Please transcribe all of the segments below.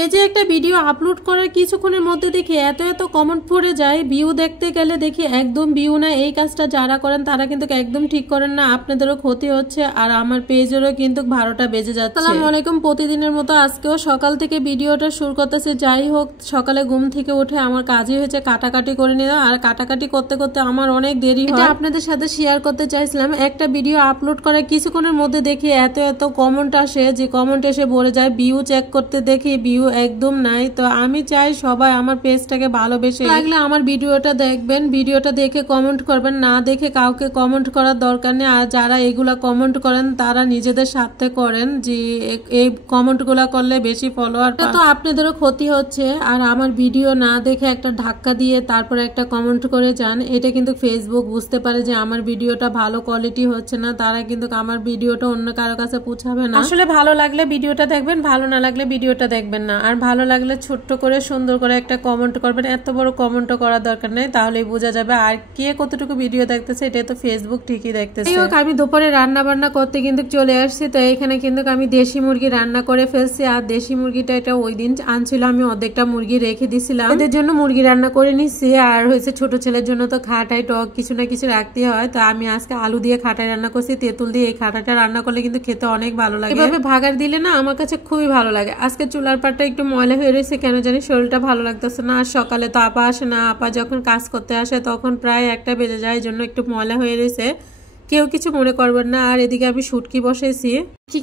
পেজে একটা video upload করার কিছুক্ষণের মধ্যে দেখি এত এত কমেন্ট পড়ে যায়, ভিউ দেখতে গেলে দেখি একদম ভিউ না। এই কাজটা যারা করেন তারা কিন্তু একদম ঠিক করেন না, আপনাদেরও ক্ষতি হচ্ছে আর আমার পেজেরও কিন্তু 12টা বেজে যাচ্ছে। আসসালামু আলাইকুম। প্রতিদিনের মতো আজকেও সকাল থেকে ভিডিওটা শুরু করতেছে। যাই হোক, সকালে ঘুম থেকে উঠে আমার কাজই হয়েছে কাটাকাটি করে নিলাম, আর কাটাকাটি করতে করতে আমার অনেক দেরি হয়। আপনাদের সাথে শেয়ার করতে চাইছিলাম, একটা ভিডিও আপলোড করার কিছুক্ষণের মধ্যে দেখি এত এত কমেন্ট আসে, যে কমেন্ট এসে বলে যায় ভিউ চেক করতে দেখি ভিউ একদম নাই। তো আমি চাই সবাই আমার পেজটাকে ভালোবেসে লাগলে আমার ভিডিওটা দেখবেন, ভিডিওটা দেখে কমেন্ট করবেন, না দেখে কাউকে কমেন্ট করার দরকার নেই। আর যারা এগুলা কমেন্ট করেন তারা নিজেদের স্বার্থে করেন, যে এই কমেন্ট গুলা করলে বেশি ফলোয়ার তো আপনাদেরও ক্ষতি হচ্ছে। আর আমার ভিডিও না দেখে একটা ধাক্কা দিয়ে তারপরে একটা কমেন্ট করে যান, এটা কিন্তু ফেসবুক বুঝতে পারে যে আমার ভিডিওটা ভালো কোয়ালিটি হচ্ছে না, তারা কিন্তু আমার ভিডিওটা অন্য কারো কাছে পৌঁছাবে না। আসলে ভালো লাগলে ভিডিওটা দেখবেন, ভালো না লাগলে ভিডিওটা দেখবেন না। আর ভালো লাগলে ছোট্ট করে সুন্দর করে একটা কমেন্ট করবেন, এত বড় কমেন্টও করার দরকার নেই, তাহলেই বোঝা যাবে আর কে কতটুকু ভিডিও দেখতেছে। এটা তো ফেসবুক ঠিকই দেখতেছে। আমি দুপুরে রান্না বান্না করতে কিন্তু চলে আসছি। তো এখানে কিন্তু আমি দেশি মুরগি রান্না করে ফেলছি, আর দেশি মুরগিটা এটা ওই দিন আনছিল, আমি অর্ধেকটা মুরগি রেখে দিছিলাম, এদের জন্য মুরগি রান্না করে নিচ্ছি। আর হয়েছে ছোট ছেলের জন্য তো খাটাই টক কিছু না কিছু রাখতে হয়, তো আমি আজকে আলু দিয়ে খাটাই রান্না করছি, তেঁতুল দিয়ে। এই খাটাটা রান্না করলে কিন্তু খেতে অনেক ভালো লাগে, এভাবে ভাগার দিলে না আমার কাছে খুবই ভালো লাগে। আজকে চুলার পাটটা একটু ময়লা হয়ে রয়েছে, কেন জানি শরীরটা ভালো লাগতেছে না। আর সকালে তো আপা আসে না, আপা যখন কাজ করতে আসে তখন প্রায় 1টা বেজে যায়, এই জন্য একটু ময়লা হয়ে রয়েছে, কেউ কিছু মনে করবেন না। আর এদিকে আমি শুটকি বসাইছি,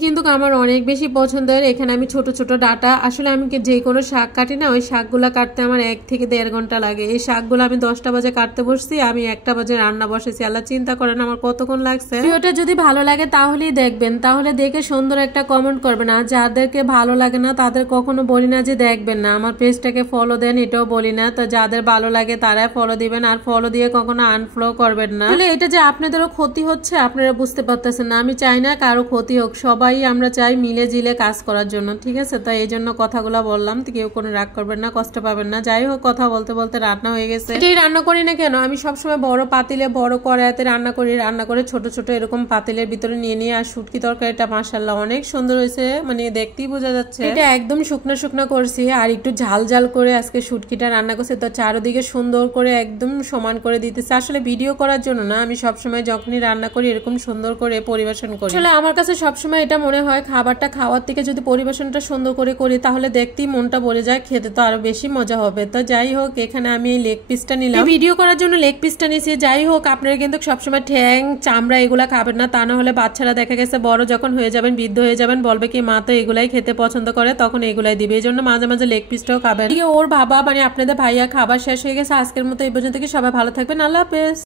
কিন্তু আমার অনেক বেশি পছন্দের। এখানে আমি ছোট ছোট ডাটা, আসলে আমি যে কোনো শাক কাটি না, ওই শাকগুলা কাটতে আমার 1 থেকে 1.5 ঘন্টা লাগে। এই শাকগুলো আমি 10টা বাজে কাটতে বসছি, আমি 1টা বাজে রান্না বসেছি। আল্লাহ চিন্তা করেন আমার কতক্ষণ লাগছে। ভিডিওটা যদি ভালো লাগে তাহলেই দেখবেন, তাহলে দেখে সুন্দর একটা কমেন্ট করবেন। আর যাদেরকে ভালো লাগে না তাদের কখনো বলি না যে দেখবেন না, আমার পেজটাকে ফলো দেন, এটাও বলি না। তো যাদের ভালো লাগে তারাই ফলো দিবেন, আর ফলো দিয়ে কখনো আনফলো করবেন না। তাহলে এটা যে আপনাদেরও ক্ষতি হচ্ছে আপনারা বুঝতে পারতেছেন না। আমি চাই না কারো ক্ষতি হোক, সবাই আমরা চাই মিলে জিলে কাজ করার জন্য, ঠিক আছে? তো এই জন্য কথাগুলো বললাম, কেউ কোনো রাগ করবেন না, কষ্ট পাবেন না। যাই হোক, কথা বলতে বলতে রান্না হয়ে গেছে। এটাই রান্না করি না কেন, আমি সবসময় বড় পাতিলে বড় কড়াইতে রান্না করি, রান্না করে ছোট ছোট এরকম পাতিলের ভিতরে নিয়ে নিয়ে। আর শুটকি তরকারিটা মাশাআল্লাহ অনেক সুন্দর হয়েছে, মানে দেখতেই বোঝা যাচ্ছে। এটা একদম শুকনো শুকনো করছি, আর একটু ঝাল ঝাল করে আজকে শুটকিটা রান্না করছি। তো চারদিকে সুন্দর করে একদম সমান করে দিতেছে। আসলে ভিডিও করার জন্য না, আমি সবসময় যখনই রান্না করি এরকম সুন্দর করে পরিবেশন করি। আসলে আমার কাছে সবসময় এটা মনে হয়, খাবারটা খাওয়ার থেকে যদি পরিবেশনটা সুন্দর করে করি তাহলে দেখতেই মনটা ভরে যায়, খেতে তো আরো বেশি মজা হবে। তো যাই হোক, এখানে আমি এই লেগ পিসটা নিলাম, ভিডিও করার জন্য লেগ পিসটা নিয়েছি। যাই হোক, আপনারা কিন্তু সবসময় ঠ্যাং চামড়া এগুলা খাবেন না, তা না হলে বাচ্চারা দেখা গেছে বড় যখন হয়ে যাবেন, বৃদ্ধ হয়ে যাবেন, বলবে কি মা তো এগুলাই খেতে পছন্দ করে, তখন এগুলাই দিবে। এই জন্য মাঝে মাঝে লেগ পিসটাও খাবেন। ওর বাবা মানে আপনাদের ভাইয়া খাবার শেষ হয়ে গেছে। আজকের মতো এই পর্যন্ত, কি সবাই ভালো থাকবেন, আল্লাহ হাফেজ।